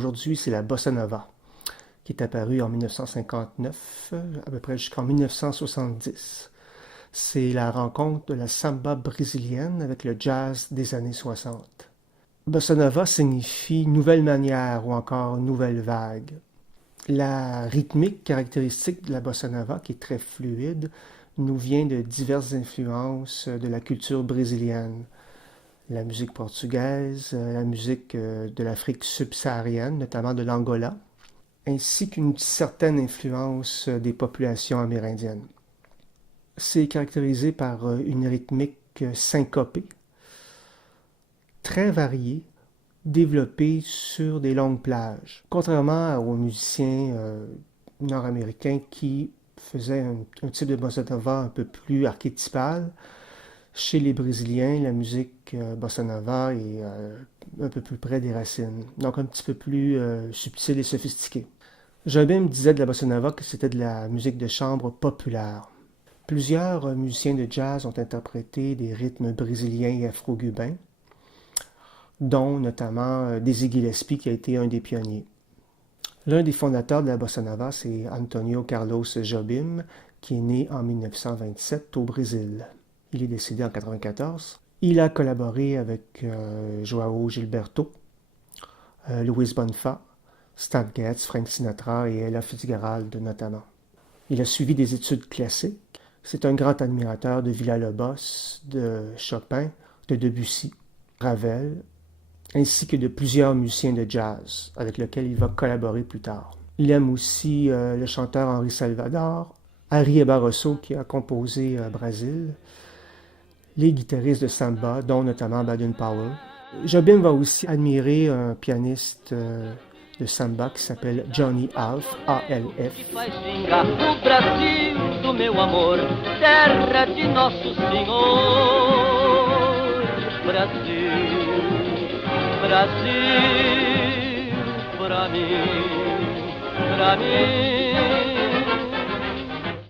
aujourd'hui, c'est la bossa nova, qui est apparue en 1959, à peu près jusqu'en 1970. C'est la rencontre de la samba brésilienne avec le jazz des années 60. Bossa nova signifie nouvelle manière ou encore nouvelle vague. La rythmique caractéristique de la bossa nova, qui est très fluide, nous vient de diverses influences de la culture brésilienne. La musique portugaise, la musique de l'Afrique subsaharienne, notamment de l'Angola, ainsi qu'une certaine influence des populations amérindiennes. C'est caractérisé par une rythmique syncopée, très variée, développée sur des longues plages. Contrairement aux musiciens nord-américains qui faisaient un type de bossa nova un peu plus archétypal, chez les Brésiliens, la musique bossa nova est un peu plus près des racines, donc un petit peu plus subtile et sophistiquée. Jobim disait de la bossa nova que c'était de la musique de chambre populaire. Plusieurs musiciens de jazz ont interprété des rythmes brésiliens et afro-cubains, dont notamment Dizzy Gillespie qui a été un des pionniers. L'un des fondateurs de la bossa nova, c'est Antonio Carlos Jobim, qui est né en 1927 au Brésil. Il est décédé en 1994. Il a collaboré avec João Gilberto, Luis Bonfa, Stan Getz, Frank Sinatra et Ella Fitzgerald notamment. Il a suivi des études classiques. C'est un grand admirateur de Villa-Lobos, de Chopin, de Debussy, Ravel, ainsi que de plusieurs musiciens de jazz avec lesquels il va collaborer plus tard. Il aime aussi le chanteur Henri Salvador, Ari Barroso qui a composé Brasil, les guitaristes de samba, dont notamment Baden-Powell. Jobim va aussi admirer un pianiste de samba qui s'appelle Johnny Alf, A-L-F.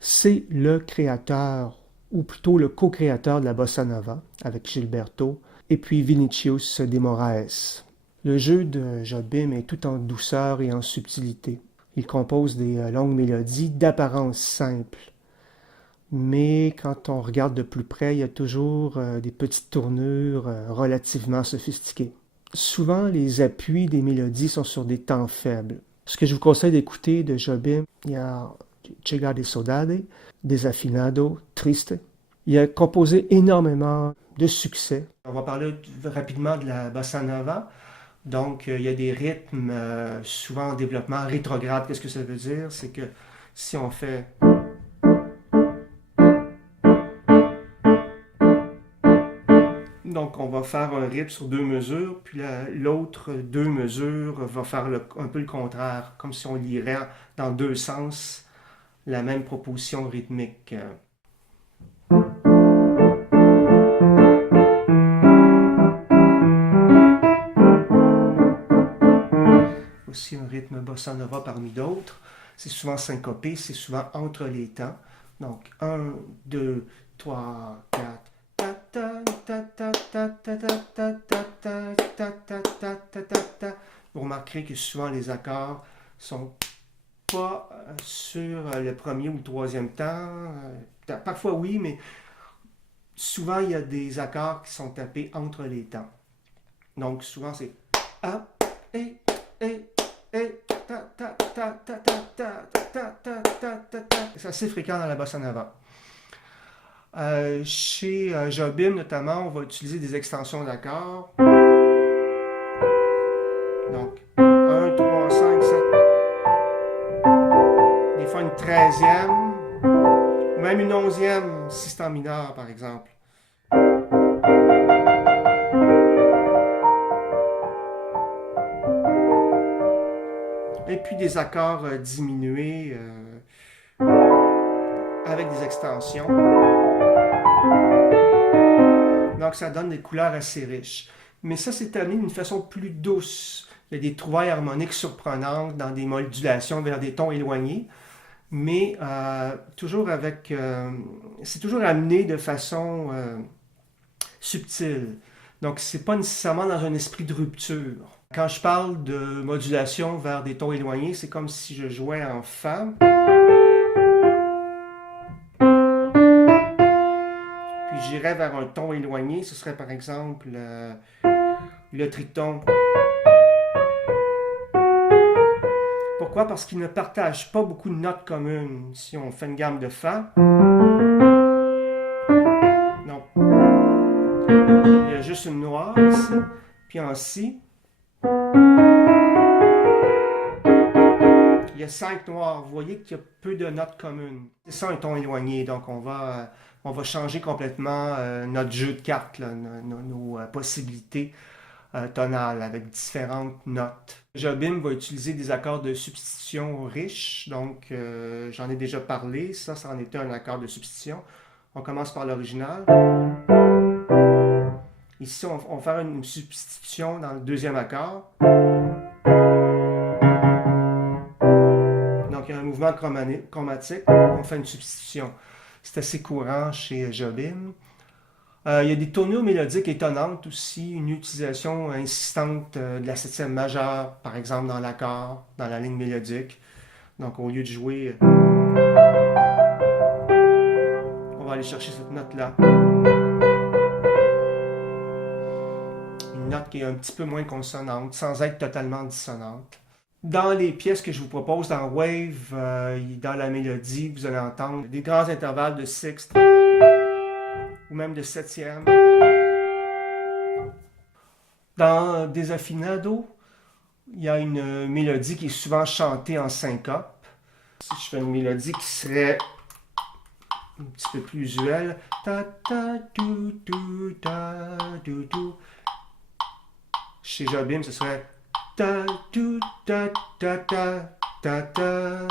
C'est le créateur, ou plutôt le co-créateur de la bossa nova, avec Gilberto, et puis Vinicius de Moraes. Le jeu de Jobim est tout en douceur et en subtilité. Il compose des longues mélodies d'apparence simple, mais quand on regarde de plus près, il y a toujours des petites tournures relativement sophistiquées. Souvent, les appuis des mélodies sont sur des temps faibles. Ce que je vous conseille d'écouter de Jobim, il y a Chega de Saudade, Desafinado, Triste. Il a composé énormément de succès. On va parler rapidement de la bossa nova. Donc, il y a des rythmes souvent en développement rétrograde. Qu'est-ce que ça veut dire? C'est que si on fait... Donc, on va faire un rythme sur deux mesures, puis l'autre deux mesures va faire un peu le contraire, comme si on lirait dans deux sens la même proposition rythmique. Aussi un rythme bossa nova parmi d'autres. C'est souvent syncopé, c'est souvent entre les temps. Donc, 1, 2, 3, 4. Vous remarquerez que souvent les accords sont pas sur le premier ou le troisième temps. Parfois oui, mais souvent il y a des accords qui sont tapés entre les temps. Donc souvent c'est A, et, ta, ta, ta, ta, ta, ta, ta, ta, ta, ta, ta. C'est assez fréquent dans la bossa nova. Chez Jobim notamment, on va utiliser des extensions d'accords. Donc 1, 3, 5, 7. Des fois une 13e, ou même une 11e si c'est en mineur par exemple. Et puis des accords diminués avec des extensions. Donc ça donne des couleurs assez riches. Mais ça s'est amené d'une façon plus douce. Il y a des trouvailles harmoniques surprenantes dans des modulations vers des tons éloignés. Mais toujours avec... c'est toujours amené de façon subtile. Donc c'est pas nécessairement dans un esprit de rupture. Quand je parle de modulation vers des tons éloignés, c'est comme si je jouais en Fa. Puis j'irais vers un ton éloigné, ce serait par exemple le triton. Pourquoi? Parce qu'ils ne partagent pas beaucoup de notes communes. Si on fait une gamme de Fa, non. Il y a juste une noire ici, puis en Si, il y a 5 noirs. Vous voyez qu'il y a peu de notes communes. C'est ça un ton éloigné, donc on va changer complètement notre jeu de cartes, là, nos possibilités tonales avec différentes notes. Jobim va utiliser des accords de substitution riches, donc j'en ai déjà parlé, ça en était un accord de substitution. On commence par l'original. Ici, on va faire une substitution dans le deuxième accord. Donc, il y a un mouvement chromatique, on fait une substitution. C'est assez courant chez Jobim. Il y a des tournures mélodiques étonnantes aussi, une utilisation insistante de la septième majeure, par exemple dans l'accord, dans la ligne mélodique. Donc au lieu de jouer, on va aller chercher cette note-là. Une note qui est un petit peu moins consonante, sans être totalement dissonante. Dans les pièces que je vous propose dans Wave, dans la mélodie, vous allez entendre des grands intervalles de sixte ou même de septième. Dans Desafinado, il y a une mélodie qui est souvent chantée en syncope. Si je fais une mélodie qui serait un petit peu plus usuelle, ta ta tu tu ta tu tu. Chez Jobim, ce serait ta tu ta ta ta ta ta.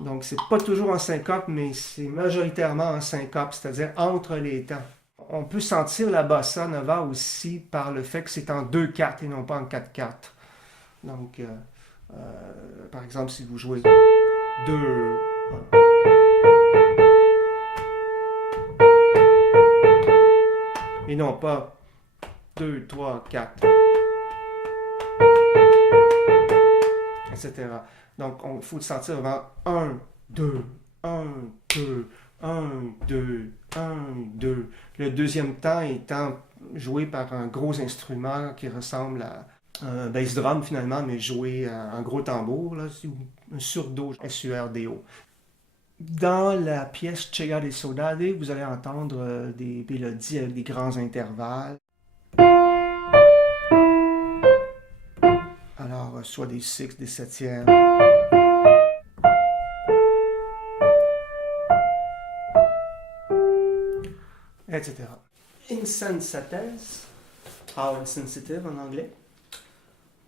Donc c'est pas toujours en syncope, mais c'est majoritairement en syncope, c'est-à-dire entre les temps. On peut sentir la bossa nova aussi par le fait que c'est en 2/4 et non pas en 4/4. Donc, par exemple, si vous jouez 2, et non pas 2, 3, 4, etc. Donc, il faut le sentir vraiment 1, 2, 1, 2, 1, 2, 1, 2. Le deuxième temps étant joué par un gros instrument qui ressemble à un bass drum finalement, mais joué à un gros tambour, là, un surdo, S-U-R-D-O. Dans la pièce Chega de Saudade, vous allez entendre des mélodies avec des grands intervalles. Alors, soit des sixtes, des septièmes. Etc. Insensates, How Insensitive en anglais.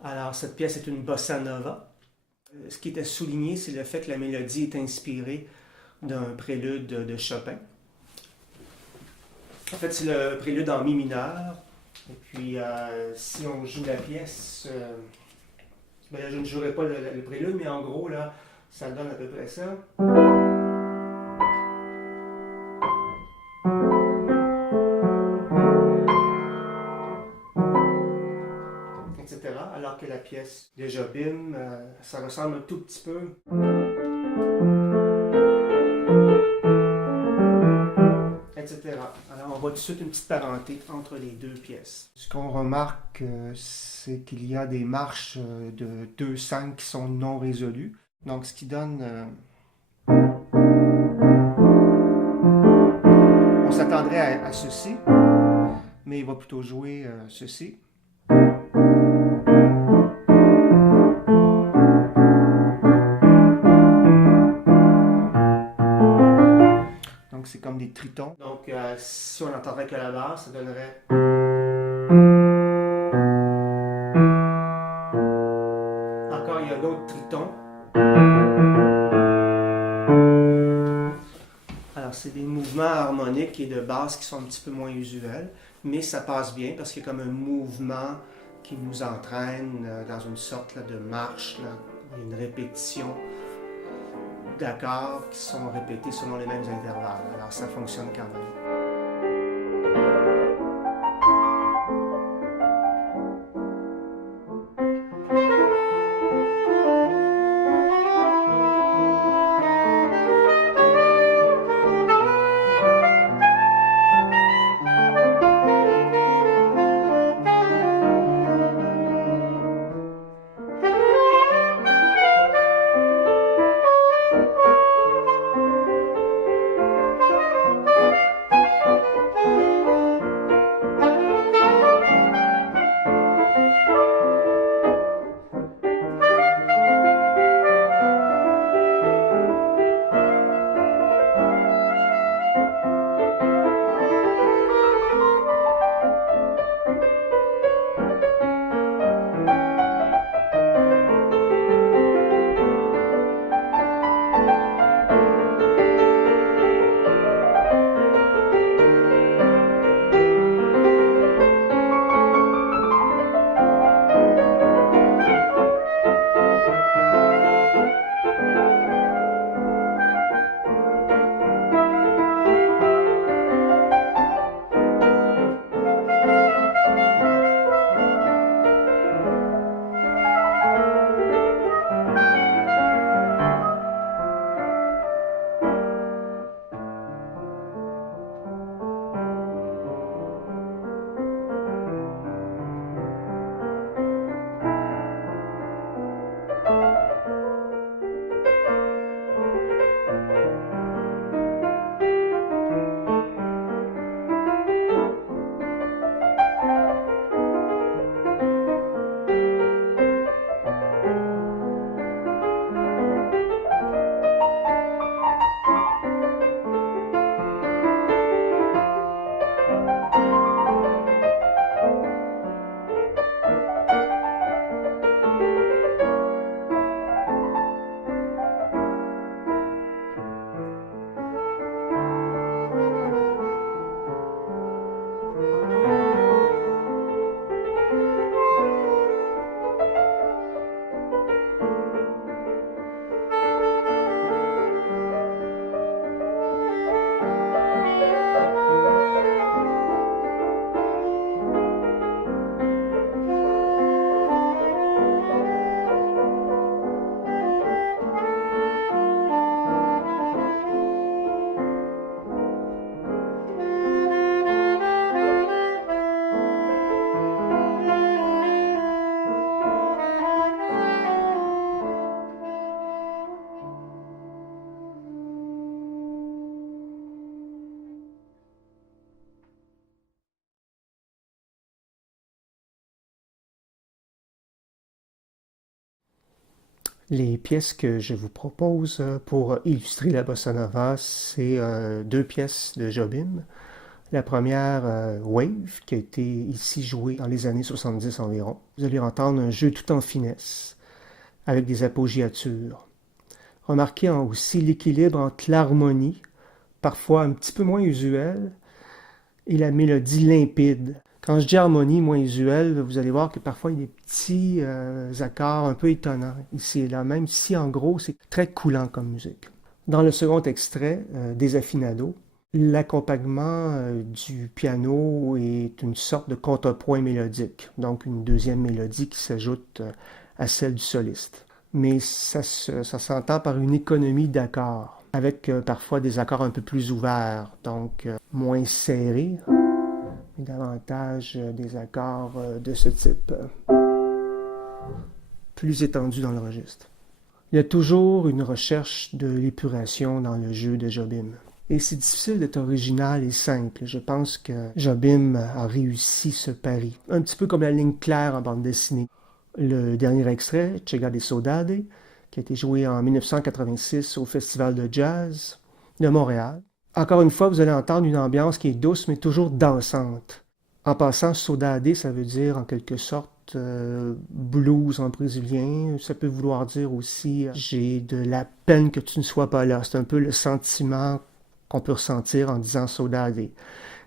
Alors, cette pièce est une bossa nova. Ce qui était souligné, c'est le fait que la mélodie est inspirée d'un prélude de Chopin. En fait, c'est le prélude en mi mineur. Et puis, si on joue la pièce, ben là, je ne jouerai pas le prélude, mais en gros, là, ça donne à peu près ça. Etc. Alors que la pièce de Jobim, ça ressemble un tout petit peu. Etc. Alors on voit tout de suite une petite parenté entre les deux pièces. Ce qu'on remarque, c'est qu'il y a des marches de 2/5 qui sont non résolues. Donc ce qui donne... on s'attendrait à ceci, mais il va plutôt jouer ceci. Donc c'est comme des tritons. Donc si on n'entendrait que la basse, ça donnerait... Encore, il y a d'autres tritons. Alors c'est des mouvements harmoniques et de basse qui sont un petit peu moins usuels, mais ça passe bien parce qu'il y a comme un mouvement qui nous entraîne dans une sorte là, de marche, là, une répétition d'accords qui sont répétés selon les mêmes intervalles. Alors ça fonctionne quand même. Les pièces que je vous propose pour illustrer la bossa nova, c'est deux pièces de Jobim. La première, Wave, qui a été ici jouée dans les années 70 environ. Vous allez entendre un jeu tout en finesse, avec des appoggiatures. Remarquez aussi l'équilibre entre l'harmonie, parfois un petit peu moins usuelle, et la mélodie limpide. Quand je dis harmonie moins usuelle, vous allez voir que parfois il y a des petits accords un peu étonnants ici et là, même si en gros c'est très coulant comme musique. Dans le second extrait, Desafinado, l'accompagnement du piano est une sorte de contrepoint mélodique, donc une deuxième mélodie qui s'ajoute à celle du soliste. Mais ça s'entend par une économie d'accords, avec parfois des accords un peu plus ouverts, donc moins serrés, et davantage des accords de ce type, plus étendus dans le registre. Il y a toujours une recherche de l'épuration dans le jeu de Jobim. Et c'est difficile d'être original et simple. Je pense que Jobim a réussi ce pari. Un petit peu comme la ligne claire en bande dessinée. Le dernier extrait, Chega de Saudade, qui a été joué en 1986 au Festival de Jazz de Montréal. Encore une fois, vous allez entendre une ambiance qui est douce, mais toujours dansante. En passant, Saudade, ça veut dire en quelque sorte blues en brésilien. Ça peut vouloir dire aussi j'ai de la peine que tu ne sois pas là. C'est un peu le sentiment qu'on peut ressentir en disant Saudade.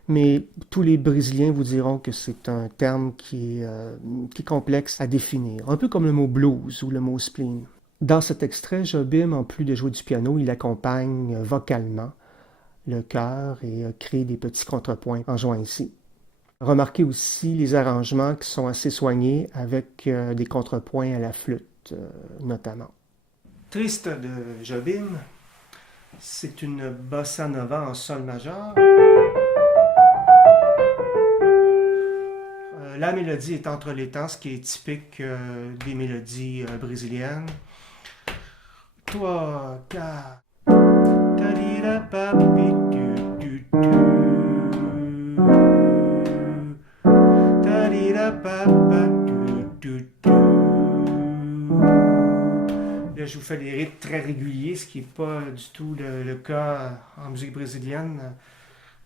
Mais tous les Brésiliens vous diront que c'est un terme qui est complexe à définir, un peu comme le mot blues ou le mot spleen. Dans cet extrait, Jobim, en plus de jouer du piano, il accompagne vocalement le chœur et crée des petits contrepoints en jouant ici. Remarquez aussi les arrangements qui sont assez soignés avec des contrepoints à la flûte notamment. Triste de Jobim, c'est une bossa nova en sol majeur. La mélodie est entre les temps, ce qui est typique des mélodies brésiliennes. 3, 4. Là, je vous fais des rythmes très réguliers, ce qui n'est pas du tout le cas en musique brésilienne.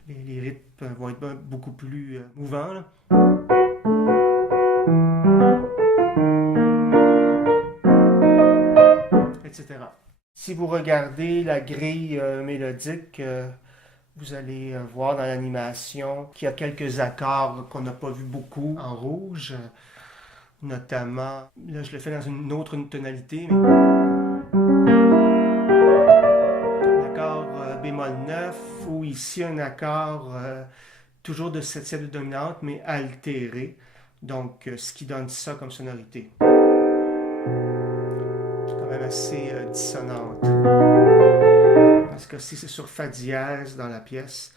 Les rythmes vont être beaucoup plus mouvants, là. Etc. Si vous regardez la grille mélodique, vous allez voir dans l'animation qu'il y a quelques accords qu'on n'a pas vu beaucoup en rouge, notamment, là je le fais dans une autre tonalité, mais l'accord bémol 9 ou ici un accord toujours de septième dominante mais altéré, donc ce qui donne ça comme sonorité. Quand même assez dissonante. Parce que si c'est sur fa dièse dans la pièce,